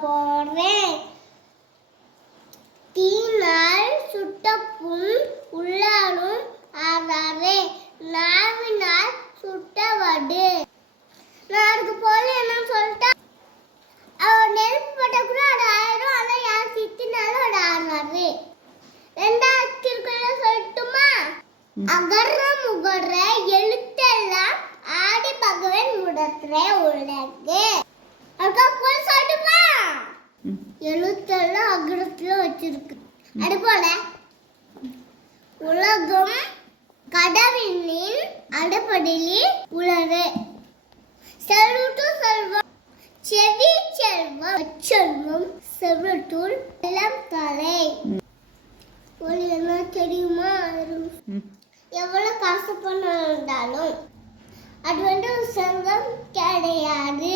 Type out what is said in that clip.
போறேன் தீனால் சுட்ட புண் உள்ளாலும் ஆகாதே. நாவினால் சுட்ட வடு நான் அதுக்கு போல என்ன சொல்லிட்டா? அவன் நெருப்பு போட்ட கூட அது ஆயிரும். ஆனால் யார் சித்தினாலும் அது ஆகாது. ரெண்டாவது இருக்குள்ள சொல்லட்டுமா? ம். அகர முகர எழுத்தெல்லாம் ஆடி பகவன் முடத்துற உலகு. எழுத்தெல்லாம் அகரத்துல வச்சிருக்கு. அது போல உலகம் கடவுளின் அடப்படிலி உலகு செல்வட்டு செல்வம் செவி செல்வம் செல்வம் செல்வத்துள் எல்லாம் தலை. ஒரு என்ன தெரியுமா. எவ்வளவு காசு பணம் இருந்தாலும் அது வந்து செல்வம் கிடையாது.